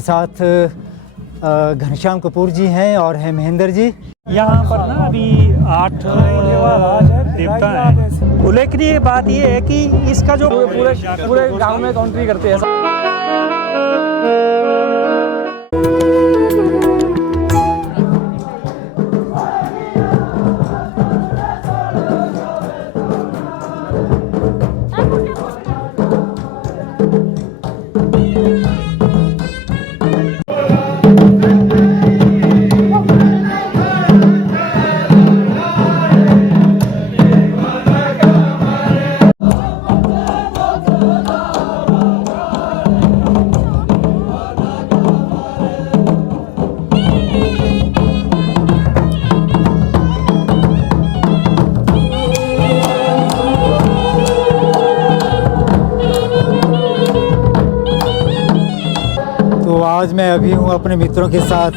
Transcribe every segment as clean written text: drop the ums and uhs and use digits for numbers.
मेरे साथ घनश्याम कपूर जी हैं और हैं महेंद्र जी। यहाँ पर ना अभी 8 देवता हैं। उल्लेखनीय बात ये है कि इसका जो पूरे गांव में काउंट्री करते हैं। तो आज मैं अभी हूँ अपने मित्रों के साथ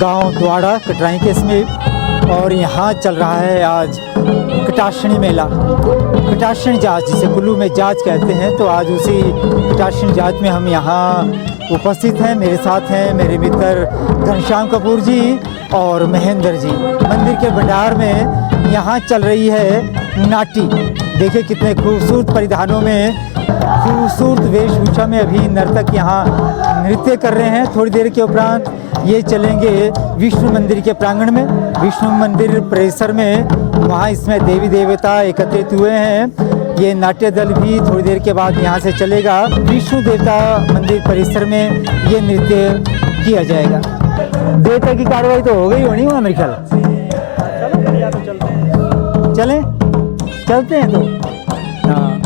गांव द्वाड़ा कटराई के समीप और यहाँ चल रहा है आज कटाक्षनी मेला। कटाक्षनी जांच जिसे कुल्लू में जांच कहते हैं, तो आज उसी कटाक्षनी जांच में हम यहाँ उपस्थित हैं। मेरे साथ हैं मेरे मित्र घनश्याम कपूर जी और महेंद्र जी। मंदिर के भंडार में यहाँ चल रही है नाटी। देखिए कितने खूबसूरत परिधानों में, खूबसूरत वेशभूषा में अभी नर्तक यहाँ नृत्य कर रहे हैं। थोड़ी देर के उपरांत ये चलेंगे विष्णु मंदिर के प्रांगण में, विष्णु मंदिर परिसर में। वहाँ इसमें देवी देवता एकत्रित हुए हैं। ये नाट्य दल भी थोड़ी देर के बाद यहाँ से चलेगा। विष्णु देवता मंदिर परिसर में ये नृत्य किया जाएगा। देवता की कार्रवाई तो हो गई होनी वहाँ मेरे ख्याल। चलें, चलते हैं तो। हाँ,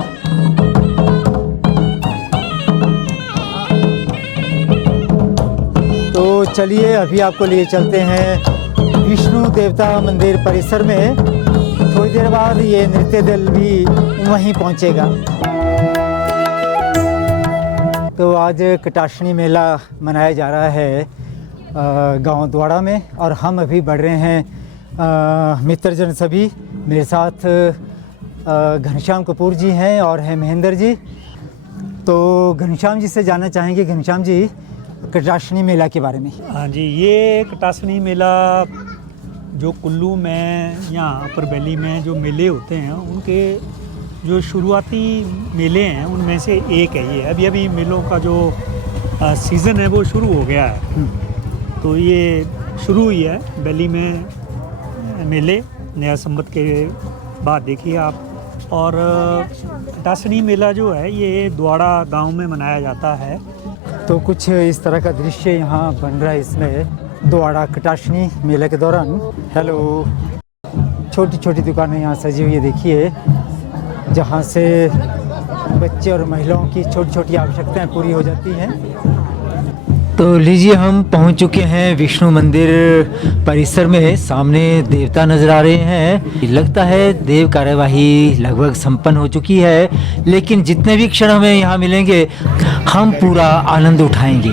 तो चलिए अभी आपको लिए चलते हैं विष्णु देवता मंदिर परिसर में। थोड़ी देर बाद ये नृत्य दल भी वहीं पहुंचेगा। तो आज कटाक्षनी मेला मनाया जा रहा है गांव द्वाड़ा में और हम अभी बढ़ रहे हैं मित्रजन सभी। मेरे साथ घनश्याम कपूर जी हैं और हैं महेंद्र जी। तो घनश्याम जी से जानना चाहेंगे, घनश्याम जी कटाक्षनी मेला के बारे में। हाँ जी, ये कटाक्षनी मेला जो कुल्लू में यहाँ अपर वैली में जो मेले होते हैं उनके जो शुरुआती मेले हैं उनमें से एक है ये। अभी अभी मेलों का जो सीज़न है वो शुरू हो गया है। तो ये शुरू हुई है वैली में मेले नया संवत के बाद, देखिए आप। और कटाक्षनी मेला जो है ये द्वाड़ा गांव में मनाया जाता है। तो कुछ इस तरह का दृश्य यहाँ बन रहा है इसमें द्वाड़ा कटाक्षनी मेले के दौरान। हेलो, छोटी छोटी दुकानें यहाँ सजी हुई है देखिए, जहाँ से बच्चे और महिलाओं की छोटी छोटी आवश्यकताएं पूरी हो जाती हैं। तो लीजिए हम पहुँच चुके हैं विष्णु मंदिर परिसर में। सामने देवता नजर आ रहे हैं। लगता है देव कार्यवाही लगभग संपन्न हो चुकी है, लेकिन जितने भी क्षण हमें यहाँ मिलेंगे हम पूरा आनंद उठाएंगे।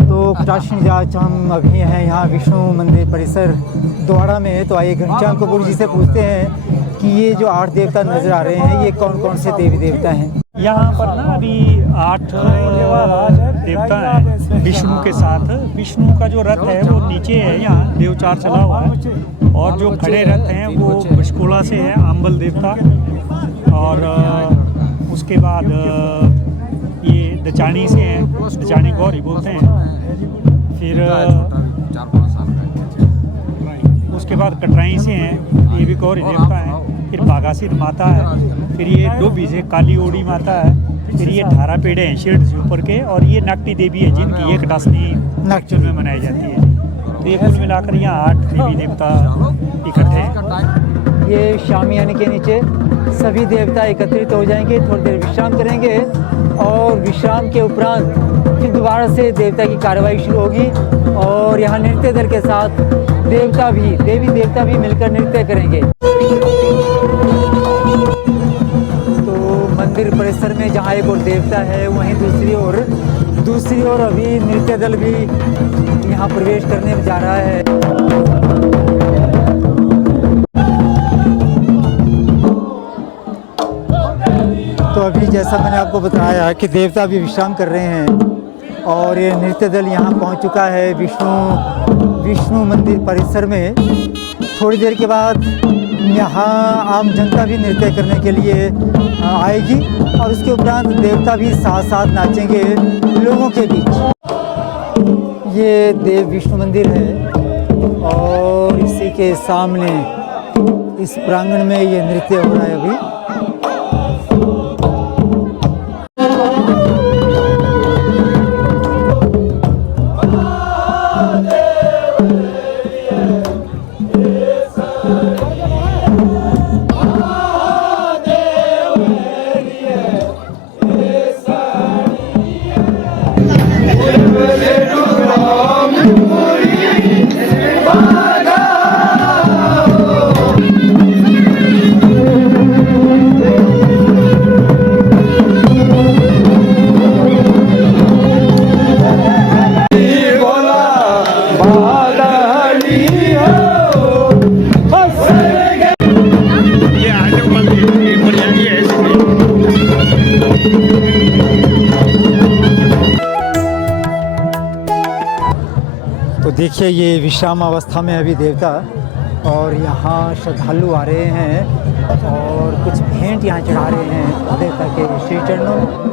तो कटाक्षनी जांच हम अभी हैं यहाँ विष्णु मंदिर परिसर द्वाड़ा में। तो आइए घनश्याम कपूर जी से पूछते हैं कि ये जो 8 देवता नजर आ रहे हैं ये कौन कौन से देवी देवता हैं। यहाँ पर ना अभी 8 देवता हैं विष्णु के साथ। विष्णु का जो रथ है वो नीचे है, यहाँ देवचार चला हुआ है। और जो खड़े रथ हैं वो बशकोला से है, आंबल देवता। और उसके बाद ये दचानी से हैं, दचानी गौरी बोलते हैं। फिर उसके बाद कटराई से हैं, ये भी गौरी देवता हैं। फिर बागासीर माता है। फिर ये डोबी से काली ओड़ी माता है। फिर ये 18 पेड़े हैं शीर्ष से ऊपर के। और ये नाट्य देवी है जिनकी ये कटाक्षनी नाट्य में मनाई जाती है। तो ये कुल मिलाकर यहाँ 8 देवी देवता इकट्ठे हैं। ये शामियाने के नीचे सभी देवता एकत्रित हो जाएंगे, थोड़ी देर विश्राम करेंगे और विश्राम के उपरांत फिर दोबारा से देवता की कार्रवाई शुरू होगी। और यहाँ नृत्य दल के साथ देवी देवता भी मिलकर नृत्य करेंगे। तो मंदिर परिसर में, जहाँ एक और देवता है, वहीं दूसरी ओर अभी नृत्य दल भी यहाँ प्रवेश करने जा रहा है। तो अभी जैसा मैंने आपको बताया कि देवता भी विश्राम कर रहे हैं और ये नृत्य दल यहाँ पहुँच चुका है विष्णु मंदिर परिसर में। थोड़ी देर के बाद यहाँ आम जनता भी नृत्य करने के लिए आएगी और उसके उपरांत देवता भी साथ साथ नाचेंगे लोगों के बीच। ये देव विष्णु मंदिर है और इसी के सामने इस प्रांगण में ये नृत्य हो रहा है अभी। तो देखिए ये विश्राम अवस्था में अभी देवता और यहाँ श्रद्धालु आ रहे हैं और कुछ भेंट यहाँ चढ़ा रहे हैं देवता के श्री चरणों में।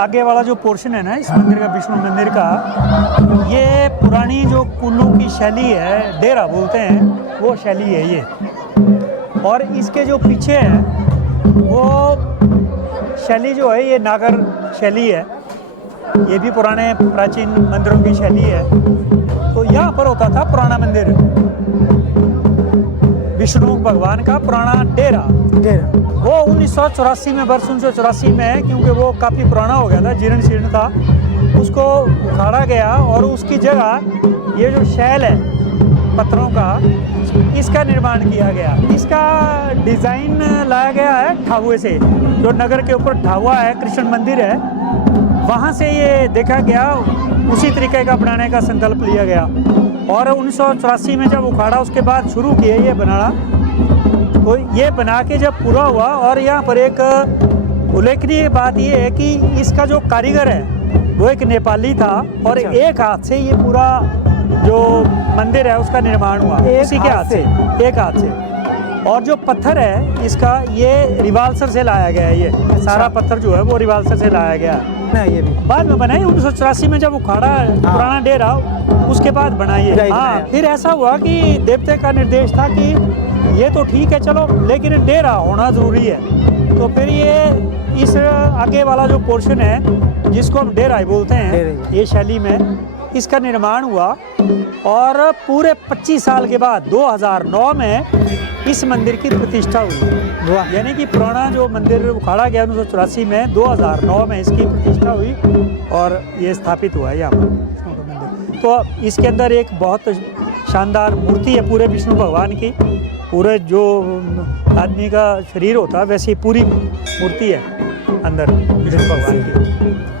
आगे वाला जो पोर्शन है ना इस मंदिर का, विष्णु मंदिर का, ये पुरानी जो कुल्लू की शैली है, डेरा बोलते हैं, वो शैली है ये। और इसके जो पीछे है वो शैली जो है ये नागर शैली है। ये भी पुराने प्राचीन मंदिरों की शैली है। तो यहाँ पर होता था पुराना मंदिर, विष्णु भगवान का पुराना डेरा। वो 1984 में, वर्ष 1984 में है, क्योंकि वो काफ़ी पुराना हो गया था, जीर्ण शीर्ण था, उसको उखाड़ा गया और उसकी जगह ये जो शैल है पत्थरों का, इसका निर्माण किया गया। इसका डिज़ाइन लाया गया है ठाहुए से, जो नगर के ऊपर ठाहुआ है, कृष्ण मंदिर है, वहाँ से ये देखा गया, उसी तरीके का बनाने का संकल्प लिया गया। और 1984 में जब उखाड़ा उसके बाद शुरू किए ये बनाना, तो ये बना के जब पूरा हुआ, और यहाँ पर एक उल्लेखनीय बात ये है कि इसका जो कारीगर है वो एक नेपाली था और एक हाथ से ये पूरा जो मंदिर है उसका निर्माण हुआ, उसी के हाथ से, एक हाथ से। और जो पत्थर है इसका, ये रिवाल्सर से लाया गया है। ये सारा पत्थर जो है वो रिवाल्सर से लाया गया है। ये भी बाद में बनाई 1984 में जब उखाड़ा पुराना डेरा, उसके बाद बनाई। हाँ, फिर ऐसा हुआ कि देवता का निर्देश था कि ये तो ठीक है चलो, लेकिन डेरा होना ज़रूरी है। तो फिर ये इस आगे वाला जो पोर्शन है जिसको हम डेरा बोलते हैं, ये शैली में इसका निर्माण हुआ। और पूरे 25 साल के बाद 2009 में इस मंदिर की प्रतिष्ठा हुई। यानी कि पुराना जो मंदिर उखाड़ा गया 1984 में, 2009 में इसकी प्रतिष्ठा हुई और ये स्थापित हुआ है यहाँ पर मंदिर। तो इसके अंदर एक बहुत शानदार मूर्ति है पूरे विष्णु भगवान की। पूरे जो आदमी का शरीर होता है वैसी पूरी मूर्ति है अंदर विष्णु भगवान की।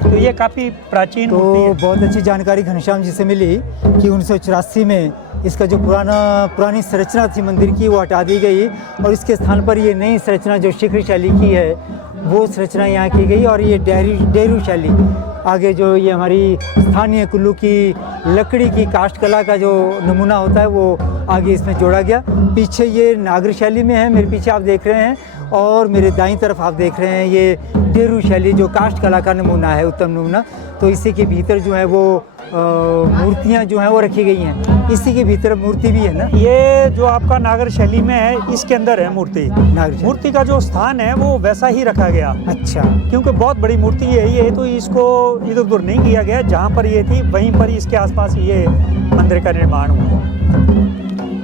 तो ये काफ़ी प्राचीन मूर्ति है। बहुत अच्छी जानकारी घनश्याम जी से मिली कि 1984 में इसका जो पुरानी संरचना थी मंदिर की, वो हटा दी गई और इसके स्थान पर ये नई संरचना जो शिखर शैली की है वो संरचना यहाँ की गई। और ये डेरू शैली, आगे जो ये हमारी स्थानीय कुल्लू की लकड़ी की काष्ठ कला का जो नमूना होता है वो आगे इसमें जोड़ा गया। पीछे ये नागर शैली में है, मेरे पीछे आप देख रहे हैं, और मेरे दाईं तरफ आप देख रहे हैं ये टेरू शैली जो काष्ठ कला का नमूना है, उत्तम नमूना। तो इसी के भीतर जो है वो मूर्तियाँ जो हैं वो रखी गई हैं। इसी के भीतर मूर्ति भी है ना, ये जो आपका नागर शैली में है इसके अंदर है मूर्ति। नागर शैली। मूर्ति का जो स्थान है वो वैसा ही रखा गया, अच्छा, क्योंकि बहुत बड़ी मूर्ति है ये, तो इसको इधर उधर नहीं किया गया। जहाँ पर ये थी वहीं पर इसके आसपास ये मंदिर का निर्माण हुआ।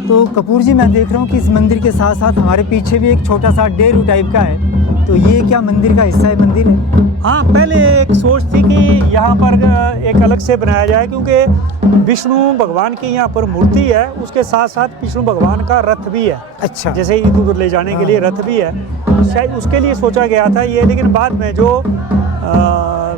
तो कपूर जी मैं देख रहा हूँ कि इस मंदिर के साथ साथ हमारे पीछे भी एक छोटा सा डेरू टाइप का है, तो ये क्या मंदिर का हिस्सा है? मंदिर है? हाँ, पहले एक सोच थी कि यहाँ पर एक अलग से बनाया जाए, क्योंकि विष्णु भगवान की यहाँ पर मूर्ति है, उसके साथ साथ विष्णु भगवान का रथ भी है। अच्छा, जैसे इधर उधर ले जाने के लिए रथ भी है, शायद उसके लिए सोचा गया था ये। लेकिन बाद में जो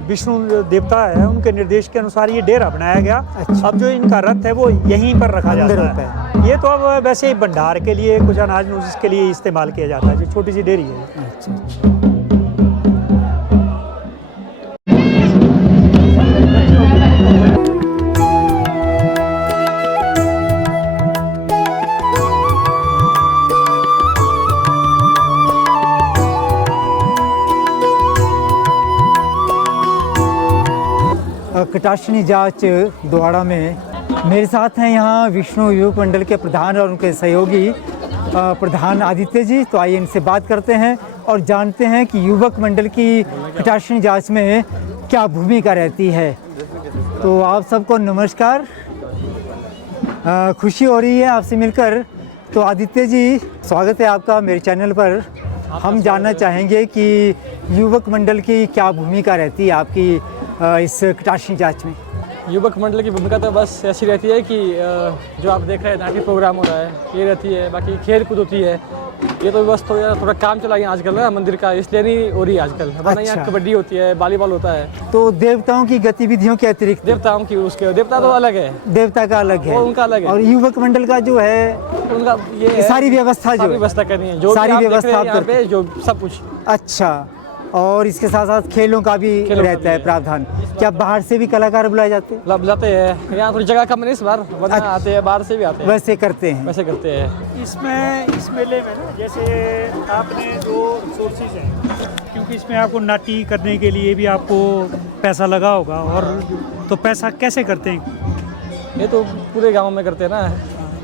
विष्णु देवता है उनके निर्देश के अनुसार ये डेरा बनाया गया। अच्छा। अब जो इनका रथ है वो यहीं पर रखा अंदर जाता होता है। ये तो अब वैसे ही भंडार के लिए, कुछ अनाज नूज के लिए इस्तेमाल किया जाता है। जो छोटी सी डेरी है। अच्छा, अच्छा। कटाक्षनी जांच द्वारा में मेरे साथ हैं यहाँ विष्णु युवक मंडल के प्रधान और उनके सहयोगी प्रधान आदित्य जी। तो आइए इनसे बात करते हैं और जानते हैं कि युवक मंडल की कटाक्षनी जांच में क्या भूमिका रहती है। तो आप सबको नमस्कार, खुशी हो रही है आपसे मिलकर। तो आदित्य जी, स्वागत है आपका मेरे चैनल पर। हम जानना चाहेंगे कि युवक मंडल की क्या भूमिका रहती है आपकी इस कटाक्षनी जांच में? युवक मंडल की भूमिका तो बस ऐसी रहती है कि जो आप देख रहे हैं नाट्य प्रोग्राम हो रहा है ये रहती है, बाकी खेल कूद होती है। ये तो बस थोड़ा काम चला गया आजकल ना मंदिर का, इसलिए नहीं हो रही है आजकल। वरना यहाँ कबड्डी होती है, वॉलीबॉल होता है। तो देवताओं की गतिविधियों के अतिरिक्त देवताओं की, उसके देवता तो अलग है, देवता का अलग है, वो उनका अलग है। और युवक मंडल का जो है उनका ये है, सारी व्यवस्था जो सारी है, व्यवस्था करनी है, जो सारी भी आप देख व्यवस्था रहे हैं आप यहाँ करते पे, जो सब कुछ। अच्छा, और इसके साथ साथ खेलों का भी रहता है प्रावधान। क्या बाहर से भी कलाकार बुलाए जाते हैं? बुलाते हैं, यहाँ थोड़ी जगह कम है इस बार, वरना आते हैं, बाहर से भी आते हैं। वैसे करते हैं, वैसे करते हैं। इसमें इस मेले में ना, जैसे आपने जो रिसोर्सेज हैं, क्योंकि इसमें आपको नाटी करने के लिए भी आपको पैसा लगा होगा, और तो पैसा कैसे करते हैं? ये तो पूरे गांव में करते हैं ना,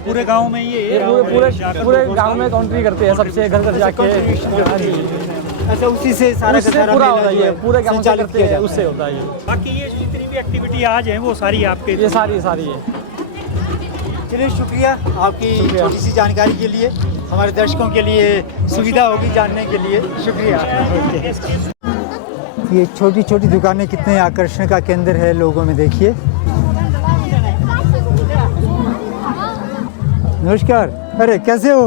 पूरे गांव में ये पूरे गांव में काउंट्री करते हैं, सबसे घर घर जाके। अच्छा, उसी से सारा उससे का सारा पूरा मेला होता है जो ये, पूरे गांव से संचालित करते किया हैं, जाता है। उससे होता है ये। बाकी ये जितनी भी एक्टिविटी आज हैं वो सारी आपके, ये सारी है। चलिए, शुक्रिया आपकी छोटी सी जानकारी के लिए। हमारे दर्शकों के लिए सुविधा होगी जानने के लिए, शुक्रिया। ये छोटी छोटी दुकानें कितने आकर्षण का केंद्र है लोगों में, देखिए। नमस्कार, अरे कैसे हो?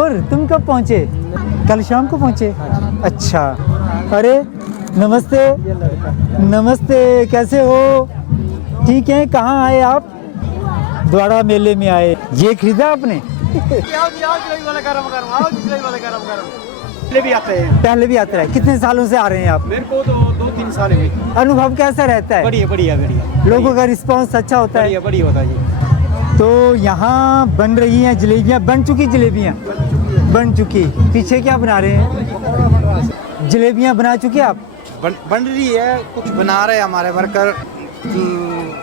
और तुम कब पहुँचे? कल शाम को पहुँचे? अच्छा, अरे नमस्ते। नमस्ते, कैसे हो? ठीक है, कहाँ आए आप? द्वारा मेले में आए। ये खरीदा आपने? पहले भी आते हैं। पहले भी आता है। कितने सालों से आ रहे हैं आप? मेरे को तो 2-3 साल हुए। अनुभव कैसा रहता है? बढ़िया बढ़िया बढ़िया। लोगों का रिस्पांस अच्छा होता है? बढ़िया बढ़िया होता है जी। तो यहाँ बन रही हैं जलेबियाँ, बन चुकी जलेबियाँ? बन चुकी। पीछे क्या बना रहे हैं? जलेबियाँ बना चुके आप? बन रही है, कुछ बना रहे हैं हमारे वर्कर,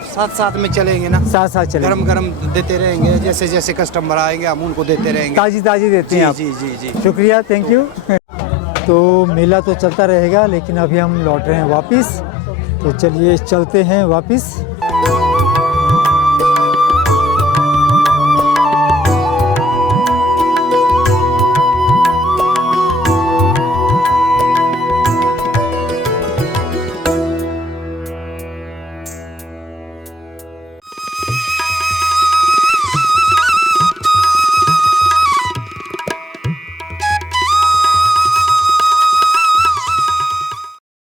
साथ साथ में चलेंगे ना, साथ साथ चले, गरम गरम देते रहेंगे। जैसे जैसे कस्टमर आएंगे हम उनको देते रहेंगे। ताजी ताजी देते हैं आप? जी जी जी। शुक्रिया, थैंक यू। तो मेला तो चलता रहेगा, लेकिन अभी हम लौट रहे हैं वापस। तो चलिए चलते हैं वापस।